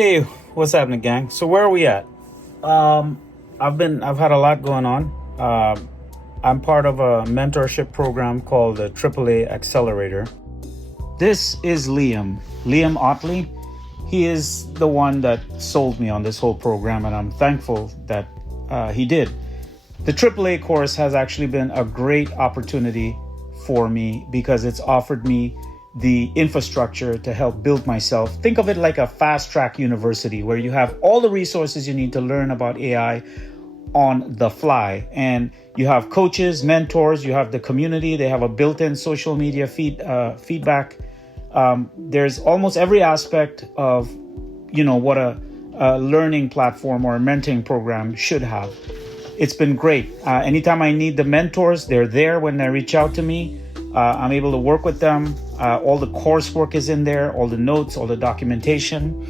Hey, what's happening, gang? So where are we at? I've had a lot going on. I'm part of a mentorship program called the AAA Accelerator. This is Liam Otley. He is the one that sold me on this whole program, and I'm thankful that he did. The AAA course has actually been a great opportunity for me because it's offered me the infrastructure to help build myself. Think of it like a fast track university where you have all the resources you need to learn about AI on the fly. And you have coaches, mentors, you have the community. They have a built-in social media feedback. There's almost every aspect of, what a learning platform or a mentoring program should have. It's been great. Anytime I need the mentors, they're there when they reach out to me. I'm able to work with them. All the coursework is in there, all the notes, all the documentation.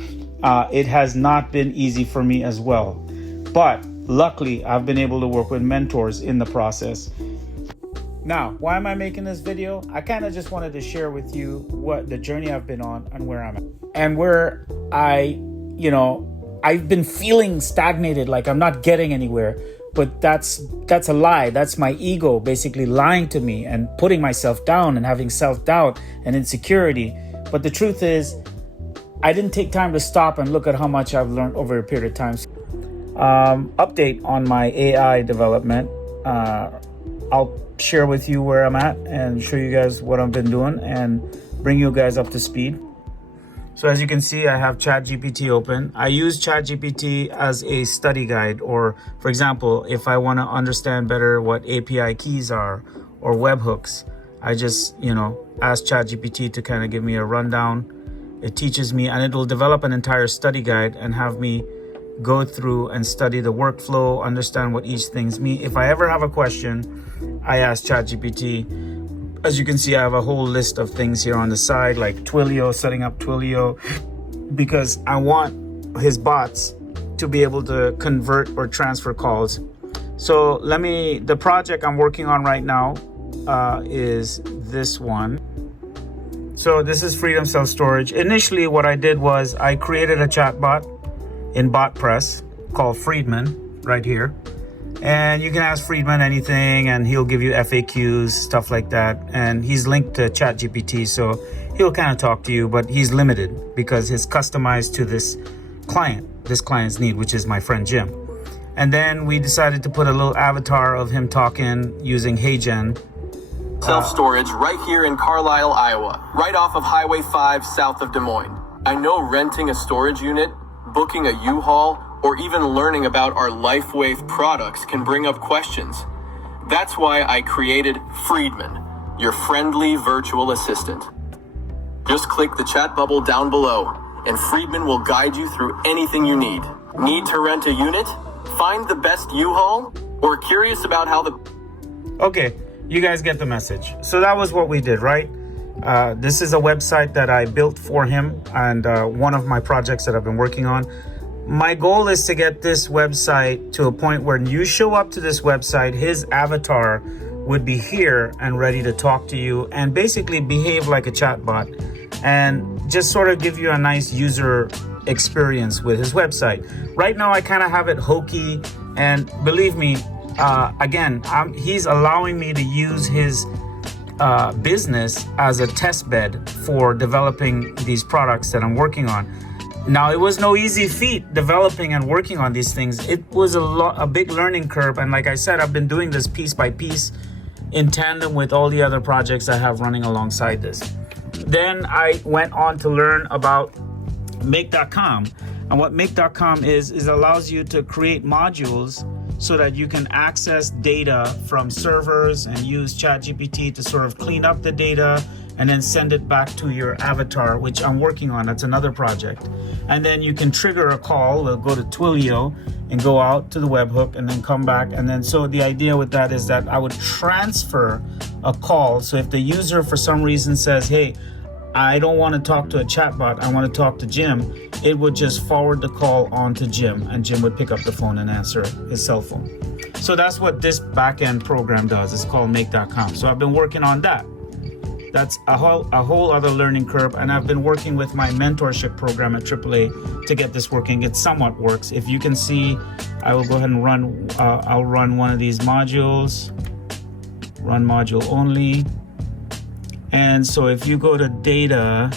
It has not been easy for me as well. But luckily, I've been able to work with mentors in the process. Now, why am I making this video? I kind of just wanted to share with you what the journey I've been on and where I'm at. And where I've been feeling stagnated, like I'm not getting anywhere. But that's a lie. That's my ego basically lying to me and putting myself down and having self-doubt and insecurity. But the truth is, I didn't take time to stop and look at how much I've learned over a period of time. Update on my AI development. I'll share with you where I'm at and show you guys what I've been doing and bring you guys up to speed. So as you can see, I have ChatGPT open. I use ChatGPT as a study guide, or for example, if I want to understand better what API keys are or webhooks, I just, ask ChatGPT to kind of give me a rundown. It teaches me, and it will develop an entire study guide and have me go through and study the workflow, understand what each things mean. If I ever have a question, I ask ChatGPT. As you can see, I have a whole list of things here on the side, like Twilio, setting up Twilio, because I want his bots to be able to convert or transfer calls. So the project I'm working on right now is this one. So this is Freedom Storage. Initially, what I did was I created a chatbot in Botpress called Friedman right here. And you can ask Friedman anything and he'll give you FAQs, stuff like that. And he's linked to ChatGPT, so he'll kind of talk to you, but he's limited because it's customized to this client's need, which is my friend Jim. And then we decided to put a little avatar of him talking using HeyGen. Self-storage right here in Carlisle, Iowa, right off of Highway 5 south of Des Moines. I know renting a storage unit, booking a U-Haul, or even learning about our LifeWave products can bring up questions. That's why I created Friedman, your friendly virtual assistant. Just click the chat bubble down below, and Friedman will guide you through anything you need. Need to rent a unit? Find the best U-Haul? Or curious about how the... Okay, you guys get the message. So that was what we did, right? This is a website that I built for him and one of my projects that I've been working on. My goal is to get this website to a point where you show up to this website, his avatar would be here and ready to talk to you and basically behave like a chatbot and just sort of give you a nice user experience with his website. Right now, I kind of have it hokey, and believe me, he's allowing me to use his business as a test bed for developing these products that I'm working on. Now, it was no easy feat developing and working on these things. It was a big learning curve. And like I said, I've been doing this piece by piece in tandem with all the other projects I have running alongside this. Then I went on to learn about Make.com. And what Make.com is allows you to create modules so that you can access data from servers and use ChatGPT to sort of clean up the data and then send it back to your avatar, which I'm working on. That's another project. And then you can trigger a call, go to Twilio and go out to the webhook and then come back. And then so the idea with that is that I would transfer a call. So if the user for some reason says, hey, I don't want to talk to a chatbot, I want to talk to Jim, it would just forward the call on to Jim and Jim would pick up the phone and answer his cell phone. So that's what this backend program does. It's called Make.com. So I've been working on that. That's a whole other learning curve, and I've been working with my mentorship program at AAA to get this working. It somewhat works. If you can see, I will go ahead and run, I'll run one of these modules, run module only. And so if you go to data,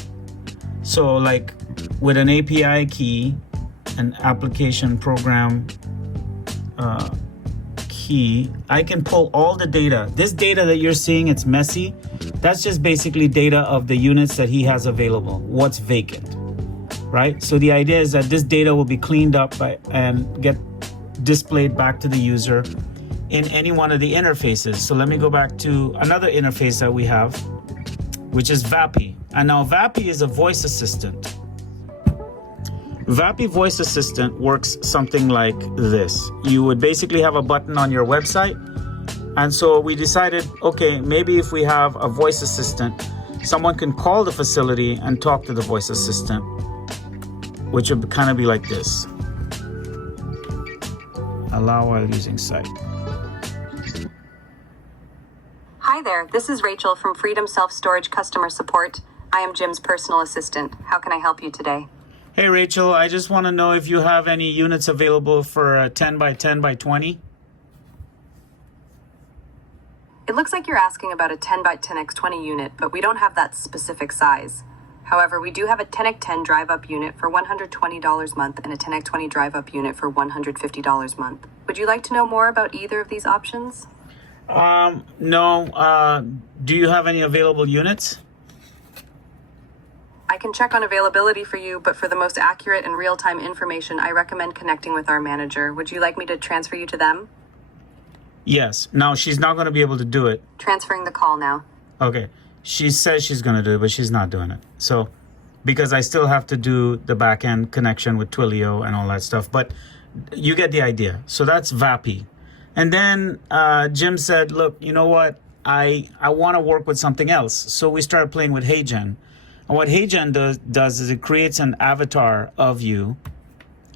so like with an API key, an application program key, I can pull all the data. This data that you're seeing, it's messy. That's just basically data of the units that he has available, what's vacant, right? So the idea is that this data will be cleaned up and get displayed back to the user in any one of the interfaces. So let me go back to another interface that we have, which is VAPI. And now VAPI is a voice assistant. VAPI voice assistant works something like this. You would basically have a button on your website. And so we decided, okay, maybe if we have a voice assistant, someone can call the facility and talk to the voice assistant, which would kind of be like this. Allow while using site. Hi there, this is Rachel from Freedom Self-Storage Customer Support. I am Jim's personal assistant. How can I help you today? Hey Rachel, I just want to know if you have any units available for a 10 by 10 by 20. It looks like you're asking about a 10 by 10x20 unit, but we don't have that specific size. However, we do have a 10x10 drive-up unit for $120 a month and a 10x20 drive-up unit for $150 a month. Would you like to know more about either of these options? No. Do you have any available units? I can check on availability for you, but for the most accurate and real-time information, I recommend connecting with our manager. Would you like me to transfer you to them? Yes. Now, she's not going to be able to do it. Transferring the call now. Okay. She says she's going to do it, but she's not doing it. So, because I still have to do the back-end connection with Twilio and all that stuff. But you get the idea. So that's VAPI. And then Jim said, look, you know what? I want to work with something else. So we started playing with HeyGen. And what HeyGen does is it creates an avatar of you.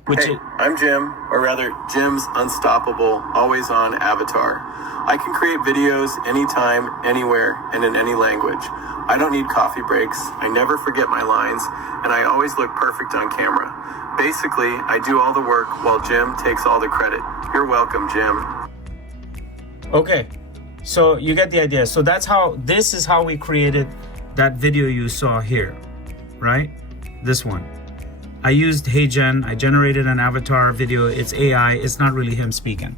I'm Jim, or rather Jim's unstoppable, always-on avatar. I can create videos anytime, anywhere, and in any language. I don't need coffee breaks, I never forget my lines, and I always look perfect on camera. Basically, I do all the work while Jim takes all the credit. You're welcome, Jim. Okay, so you get the idea. So this is how we created that video you saw here, right? This one. I used HeyGen, I generated an avatar video, it's AI, it's not really him speaking.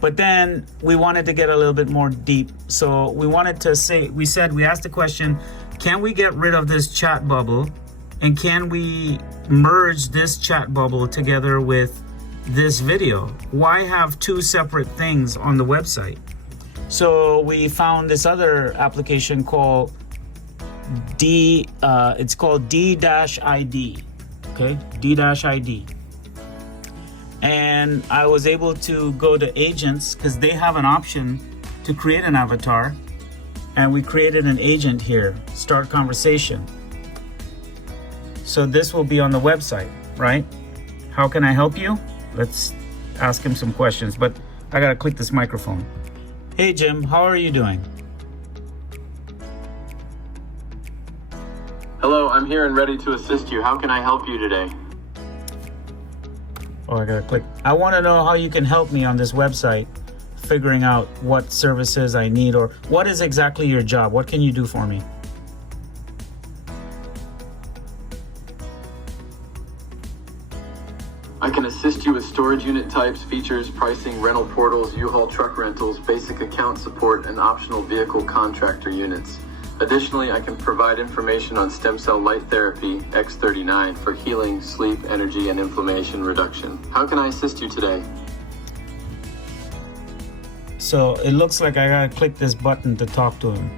But then we wanted to get a little bit more deep. So we asked the question, can we get rid of this chat bubble? And can we merge this chat bubble together with this video? Why have two separate things on the website? So we found this other application called it's called D-ID. Okay, D-ID. And I was able to go to agents because they have an option to create an avatar. And we created an agent here, start conversation. So this will be on the website, right? How can I help you? Let's ask him some questions, but I gotta click this microphone. Hey Jim, how are you doing? Hello, I'm here and ready to assist you. How can I help you today? Oh, I gotta click. I wanna know how you can help me on this website, figuring out what services I need, or what is exactly your job? What can you do for me? I can assist you with storage unit types, features, pricing, rental portals, U-Haul truck rentals, basic account support, and optional vehicle contractor units. Additionally, I can provide information on stem cell light therapy, X39, for healing, sleep, energy, and inflammation reduction. How can I assist you today? So it looks like I gotta click this button to talk to him.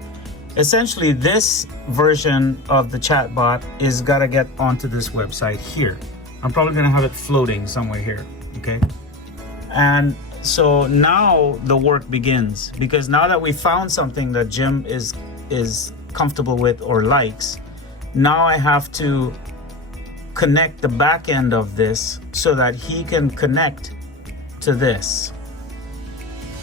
Essentially, this version of the chatbot is gotta get onto this website here. I'm probably gonna have it floating somewhere here, okay? And so now the work begins, because now that we found something that Jim is comfortable with or likes, now I have to connect the back end of this so that he can connect to this.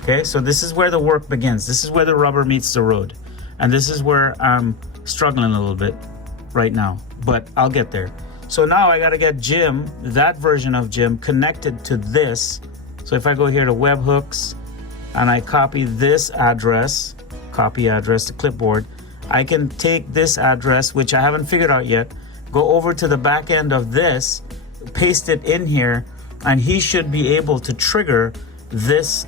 Okay, so this is where the work begins. This is where the rubber meets the road. And this is where I'm struggling a little bit right now, but I'll get there. So now I got to get Jim, that version of Jim, connected to this. So if I go here to webhooks and I copy this address, copy address to clipboard, I can take this address, which I haven't figured out yet, go over to the back end of this, paste it in here, and he should be able to trigger this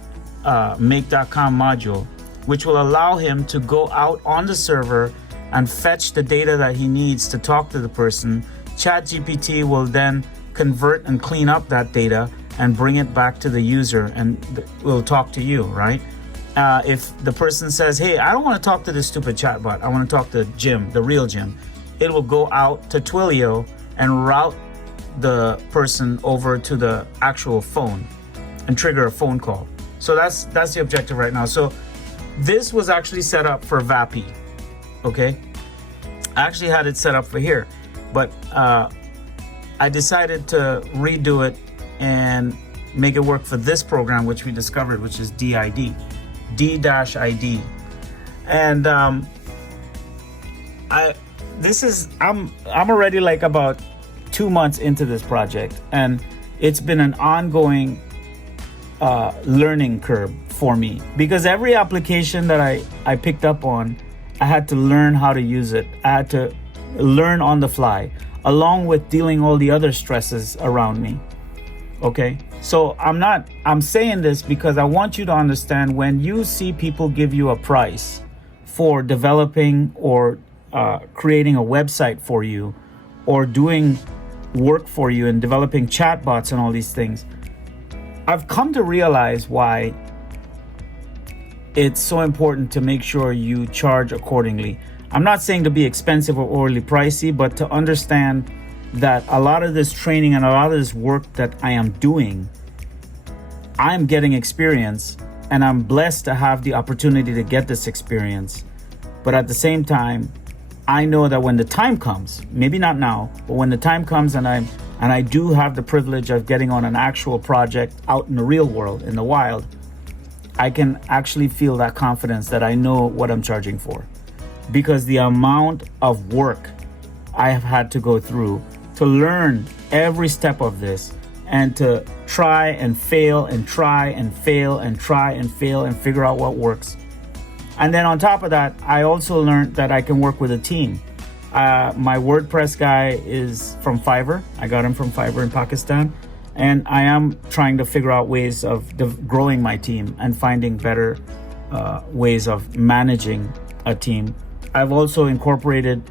make.com module, which will allow him to go out on the server and fetch the data that he needs to talk to the person. ChatGPT will then convert and clean up that data and bring it back to the user, and will talk to you, right? If the person says, hey, I don't want to talk to this stupid chatbot, I want to talk to Jim, the real Jim, it will go out to Twilio and route the person over to the actual phone and trigger a phone call. So that's the objective right now. So this was actually set up for VAPI, okay? I actually had it set up for here, but I decided to redo it and make it work for this program, which we discovered, which is D-ID. D-ID. And I'm already like about 2 months into this project, and it's been an ongoing learning curve for me, because every application that I picked up on, I had to learn how to use it. I had to learn on the fly, along with dealing all the other stresses around me. Okay, so I'm saying this because I want you to understand, when you see people give you a price for developing or creating a website for you, or doing work for you and developing chatbots and all these things, I've come to realize why it's so important to make sure you charge accordingly. I'm not saying to be expensive or overly pricey, but to understand that a lot of this training and a lot of this work that I am doing, I'm getting experience, and I'm blessed to have the opportunity to get this experience. But at the same time, I know that when the time comes, maybe not now, but when the time comes and I do have the privilege of getting on an actual project out in the real world, in the wild, I can actually feel that confidence that I know what I'm charging for. Because the amount of work I have had to go through to learn every step of this, and to try and fail and try and fail and try and fail and figure out what works. And then on top of that, I also learned that I can work with a team. My WordPress guy is from Fiverr. I got him from Fiverr in Pakistan. And I am trying to figure out ways of growing my team and finding better ways of managing a team. I've also incorporated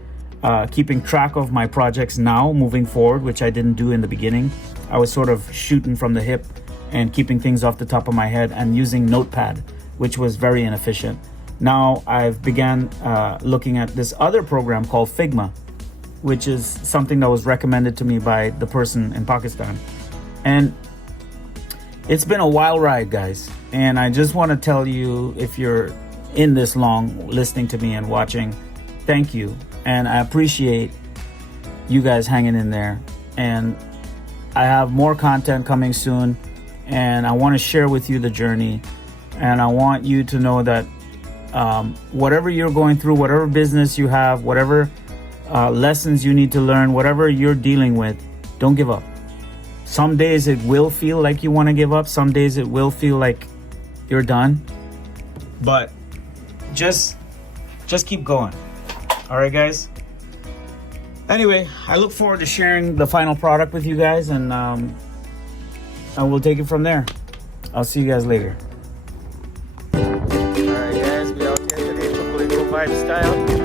keeping track of my projects now moving forward, which I didn't do in the beginning. I was sort of shooting from the hip and keeping things off the top of my head and using Notepad, which was very inefficient. Now I've began looking at this other program called Figma, which is something that was recommended to me by the person in Pakistan. And it's been a wild ride, guys. And I just want to tell you, if you're in this long listening to me and watching, thank you. And I appreciate you guys hanging in there. And I have more content coming soon. And I want to share with you the journey. And I want you to know that whatever you're going through, whatever business you have, whatever lessons you need to learn, whatever you're dealing with, don't give up. Some days it will feel like you want to give up. Some days it will feel like you're done. But just keep going. All right, guys. Anyway, I look forward to sharing the final product with you guys, and we'll take it from there. I'll see you guys later. All right, guys. We out here today, Chookolingo vibe style.